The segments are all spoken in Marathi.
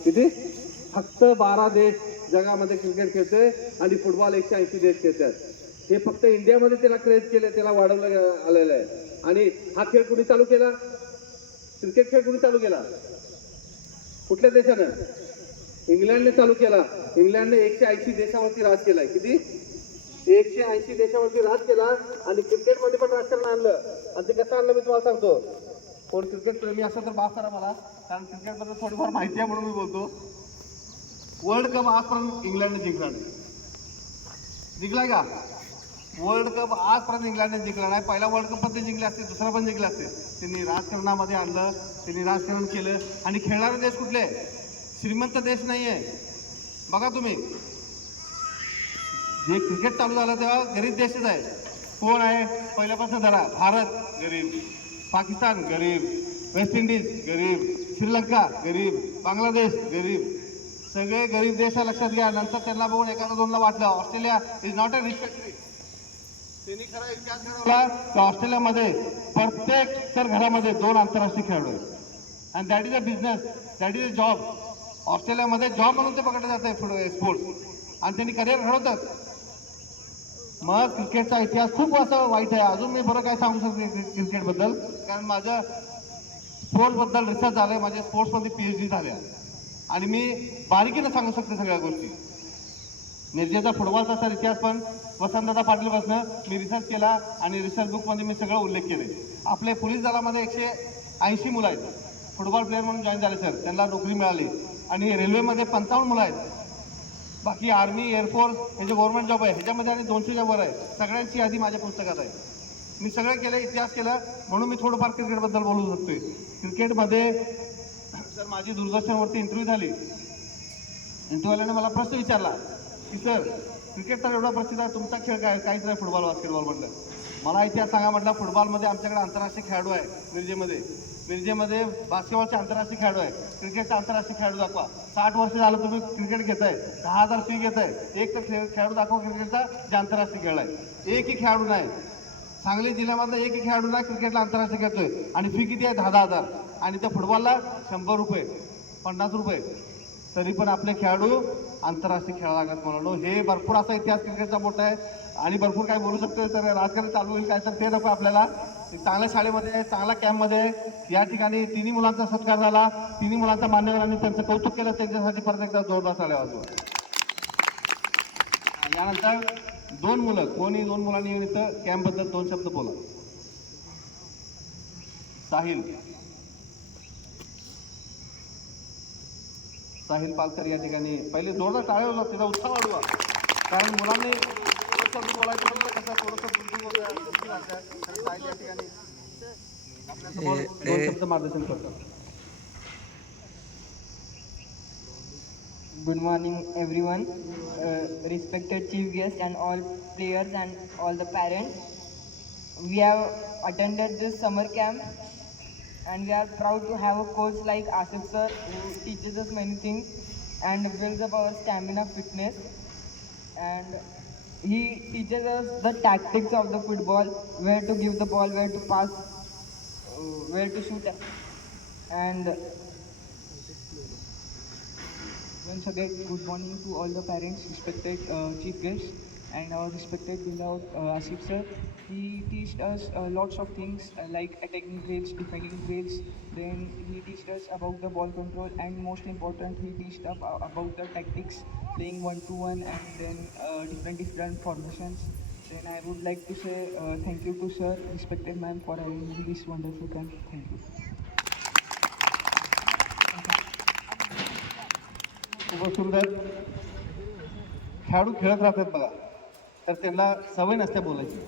किती फक्त 12 देश जगामध्ये क्रिकेट खेळतोय आणि फुटबॉल 180 देश खेळतात. हे फक्त इंडियामध्ये त्याला क्रेज केलं, त्याला वाढवलं आलेलं आहे. आणि हा खेळ कुणी चालू केला? क्रिकेट खेळ कुणी चालू केला? कुठल्या देशानं? इंग्लंडने चालू केला. इंग्लंडने 180 देशावरती राज केलाय. किती? 180 देशावरती राज केला आणि क्रिकेटमध्ये पण राजकारण आणलं. आणि ते कसं आणलं मी तुम्हाला सांगतो. कोण क्रिकेट प्रेमी असेल तर माफ करा मला, कारण क्रिकेटबद्दल थोडीफार माहिती आहे म्हणून मी बोलतो. वर्ल्ड कप आजपर्यंत इंग्लंडने जिंकला नाही. जिंकलाय का? वर्ल्ड कप आजपर्यंत इंग्लंडने जिंकला नाही. पहिला वर्ल्ड कप पण ते जिंकले असते, दुसरा पण जिंकले असते. त्यांनी राजकारणामध्ये आणलं, त्यांनी राजकारण केलं. आणि खेळणारे देश कुठले? श्रीमंत देश नाही आहे. बघा तुम्ही, जे क्रिकेट चालू झालं तेव्हा गरीब देशच आहे. कोण आहे? पहिल्यापासून धरा. भारत गरीब, पाकिस्तान गरीब, वेस्ट इंडिज गरीब, श्रीलंका गरीब, बांगलादेश गरीब, सगळे गरीब देश लक्षात घ्या. नंतर त्यांना बघून एखादा दोनला वाटलं Australia is not a rich country. त्यांनी खरा इतिहास घडवला की ऑस्ट्रेलियामध्ये प्रत्येक तर घरामध्ये 2 आंतरराष्ट्रीय खेळाडू आहेत. And that is a business, that is a job. ऑस्ट्रेलियामध्ये जॉब म्हणून ते पकडलं जात आहे स्पोर्ट्स, आणि त्यांनी करिअर घडवतात. मग क्रिकेटचा इतिहास खूप असं वाईट आहे. अजून मी बरं काय सांगू शकतो क्रिकेटबद्दल, कारण माझं स्पोर्ट्सबद्दल रिसर्च झालं, माझ्या स्पोर्ट्समध्ये PhD झाल्या आणि मी बारीकीनं सांगू शकतो सगळ्या गोष्टी. निर्जेचा फुटबॉलचा सर इतिहास पण वसंतदादा पाटीलपासून मी रिसर्च केला आणि रिसर्च बुकमध्ये मी सगळं उल्लेख केले. आपले पोलीस दलामध्ये 180 मुलं आहेत फुटबॉल प्लेअर म्हणून जॉईन झाले सर, त्यांना नोकरी मिळाली. आणि रेल्वेमध्ये 55 मुलं आहेत. बाकी आर्मी, एअरफोर्स हे जे गव्हर्नमेंट जॉब आहे ह्याच्यामध्ये आणि 200च्या वर आहे. सगळ्यांची यादी माझ्या पुस्तकात आहे. मी सगळं केलं, इतिहास केलं, म्हणून मी थोडंफार क्रिकेटबद्दल बोलू शकतोय. क्रिकेटमध्ये सर माझी दूरदर्शनवरती इंटरव्ह्यू झाली. इंटरव्ह्यूवाल्याने मला प्रश्न विचारला की सर क्रिकेट तर एवढा प्रसिद्ध आहे, तुमचा खेळ काय? काहीच नाही, फुटबॉल बास्केटबॉल. म्हटलं मला इतिहास सांगा. म्हटलं फुटबॉलमध्ये आमच्याकडे आंतरराष्ट्रीय खेळाडू आहे मिरजेमध्ये बास्केटबॉलचे आंतरराष्ट्रीय खेळाडू आहे. क्रिकेटचा आंतरराष्ट्रीय खेळाडू दाखवा. 60 वर्ष झालं तुम्ही क्रिकेट घेताय, 10,000 फी घेताय. एक तर खेळाडू दाखवा क्रिकेटचा जे आंतरराष्ट्रीय खेळ आहे. एकही खेळाडू नाही. सांगली जिल्ह्यामधला एकही खेळाडू नाही क्रिकेटला आंतरराष्ट्रीय खेळतोय. आणि फी किती आहे? 10,000. आणि त्या फुटबॉलला 100 रुपये, 50 रुपये. तरी पण आपले खेळाडू आंतरराष्ट्रीय खेळायला लागत. म्हणून हे भरपूर असा इतिहास क्रिकेटचा मोठा आहे आणि भरपूर काय बोलू शकतो. तर राजकारण चालू होईल काय, तर ते नको आपल्याला. चांगल्या शाळेमध्ये, चांगल्या कॅम्पमध्ये या ठिकाणी 3 मुलांचा सत्कार झाला. 3 मुलांचा मान्यवरांनी त्यांचं कौतुक केलं. त्यांच्यासाठी परत एकदा जोरदार टाळ्या वाजवा. यानंतर 2 मुलं, कोणी 2 मुलांनी येऊन इथं कॅम्पबद्दल 2 शब्द बोला. साहिल पालकर या ठिकाणी पहिले जोरदार टाळ्या वाजवा, त्याचा उत्साह वाढवा. कारण मुलांनी 2 शब्द बोलायचं म्हणजे कसं थोडंसं साहिल या ठिकाणी आपल्यासमोर 2 शब्द मार्गदर्शन करतात. Good morning, everyone. Respected chief guest and all players and all the parents. We have attended this summer camp, and we are proud to have a coach like Asif sir, who teaches us many things and builds up our stamina, fitness. And he teaches us the tactics of the football, where to give the ball, where to pass, where to shoot, and once again, good morning to all the parents, respected chief guests, and our respected beloved Asif sir. He teached us lots of things like attacking drills, defending drills. Then he teached us about the ball control, and most important, he teached about the tactics, playing 1-to-1, and then different formations. Then I would like to say thank you to sir, respected ma'am, for arranging this wonderful camp. Thank you. खूप सुंदर. खेळाडू खेळत राहतात बघा, तर त्यांना सवय नसते बोलायची.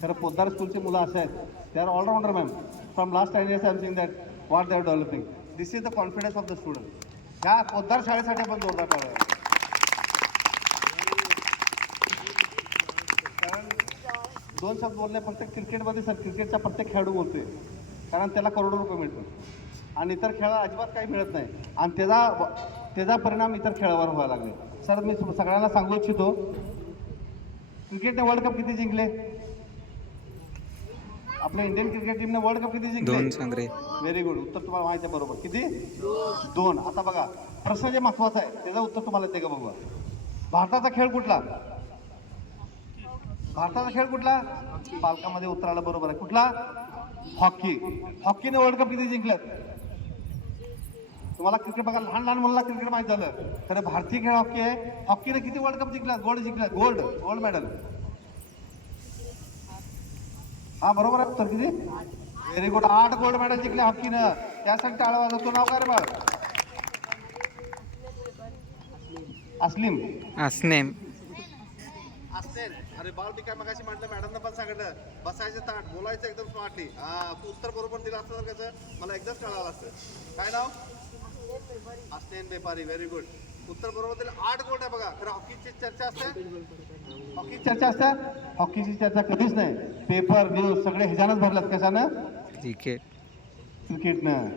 खरं पोद्दार स्कूलचे मुलं असे आहेत, they are allrounder ma'am. From last 10 years I am seeing that what they are developing. This is the confidence of the student. ह्या पोद्दार शाळेसाठी आपण जोरदार टाळ्या. कारण 2 शब्द बोलणे फक्त क्रिकेटमध्ये सर, क्रिकेटचा प्रत्येक खेळाडू बोलतोय, कारण त्याला करोडो रुपये मिळतात आणि इतर खेळाला अजिबात काही मिळत नाही. आणि त्याचा परिणाम इतर खेळावर व्हायला लागले. सर मी सगळ्यांना सांगू इच्छितो, क्रिकेटने वर्ल्ड कप किती जिंकले? आपल्या इंडियन क्रिकेट टीमने वर्ल्ड कप किती जिंकले? 2 संग्रह. Very good. उत्तर तुम्हाला माहिती आहे, बरोबर. किती? 2. आता बघा, प्रश्न जे महत्वाचा आहे त्याचं उत्तर तुम्हाला येते का बघूया. भारताचा खेळ कुठला? भारताचा खेळ कुठला? पालकामध्ये उत्तर आलं बरोबर आहे. कुठला? हॉकी. हॉकीने वर्ल्ड कप किती जिंकल्यात? तुम्हाला क्रिकेट बघा, लहान लहान मुलांना क्रिकेट माहित झालं, तर भारतीय खेळ हॉकी आहे. हॉकीने किती वर्ल्ड कप जिंकल्यात? गोल्ड जिंकल्यात. Gold medal. हा बरोबर आहे उत्तर. किती? Very good. 8 गोल्ड मेडल जिंकले हॉकीनं. त्यासाठी टाळा वाजवतो. नाव काय रे बाळ? अस्लिम. असनेम. असतेन. अरे बाळ, मी काय मगाशी म्हटलं, मॅडमनं पण सांगितलं, बसायचं ताट, बोलायचं एकदम स्मार्टली. हा, तू उत्तर बरोबर दिलं असतं तर कसं मला एकदाच कळालं असतं. काय नाव? अस्तेन बेपारी. Very good. उत्तर बरोबर दिलं. 8 गोल्ड आहे बघा. खरं हॉकीची चर्चा असते? हॉकीची चर्चा असते? हॉकीची चर्चा कधीच नाही. पेपर, न्यूज सगळे ह्याच्यानंच भरल्यात. कशानं? क्रिकेट. क्रिकेटनं.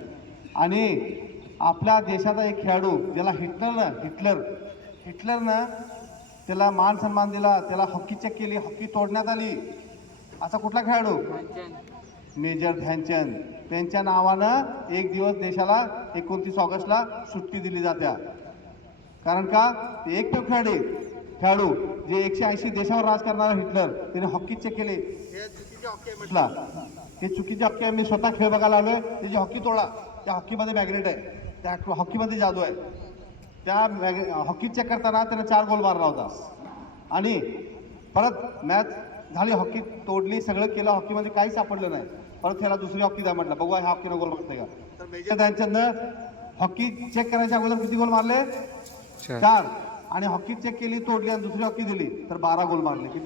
आणि आपल्या देशाचा एक खेळाडू ज्याला हिटलरनं त्याला मान सन्मान दिला, त्याला हॉकी चेक केली, हॉकी तोडण्यात आली. असा कुठला खेळाडू? मेजर ध्यानचंद. त्यांच्या नावानं एक दिवस देशाला 29 ऑगस्टला सुट्टी दिली जात्या. कारण का? ते एकमेव खेळाडू जे 180 देशावर राज करणारा हिटलर, त्याने हॉकी चेक केली. हे चुकीचे हॉकी आहे म्हटला. हे चुकीचे हॉकी आहे. मी स्वतः खेळ बघायला आलोय. त्याची हॉकी तोडा. त्या हॉकीमध्ये मॅग्नेट आहे. त्या हॉकीमध्ये जादू आहे. त्या हॉकी चेक करताना त्याने 4 गोल मारला होता. आणि परत मॅच झाली, हॉकी तोडली, सगळं केलं, हॉकीमध्ये काही सापडलं नाही. परत त्याला दुसरी हॉकी द्या म्हटलं, बघूया ह्या हॉकीनं गोल मारते का. तर मेजर ध्यानचंदनं हॉकी चेक करायच्या अगोदर किती गोल मारले? 4. आणि हॉकी चेक केली, तोडली आणि दुसरी हॉकी दिली तर 12 गोल मारले. किती?